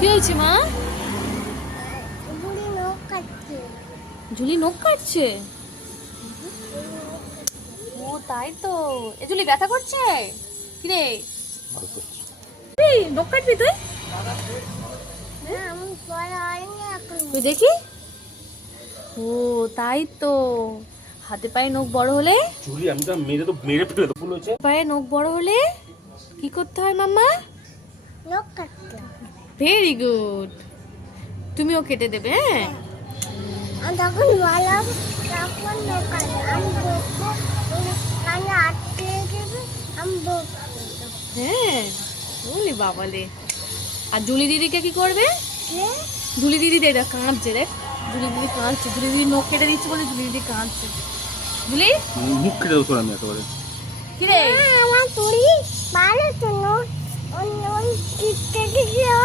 কি হয়েছে মা? ঝুলি নখ কাটছে। ও তাই তো। এ ঝুলি ব্যথা করছে কি রে? এই নখ কাটবি তুই? তুই দেখি। ও তাই তো। হাতে পায়ে নখ বড় হলে ঝুলি আমি তো মেরে ফেলে তো ভুল হয়েছে। পায়ে নখ বড় হলে কি করতে হয় মাম্মা? নখ কাটতে ভেরি গুড। তুমিও কেটে দেবে। হ্যাঁ আমি তখন ভালো তখন নখ কাটতে আমি বকবো কানে আটকে দেবে আমি বকবো। হ্যাঁ বলি বাবালে। আর জুলি দিদিকে কি করবে? কে? জুলি দিদি দেখ কাঁদছে দেখ। জুলি দিদি কাঁদছে। জুলি দিদি নখ কেটে দিচ্ছে বলে জুলি দিদি কাঁদছে। জুলি মুখ কেটে দেবো আমি একেবারে। কি রে? আমার তুলি ভালো তো নখ ওই টিপতে দিও।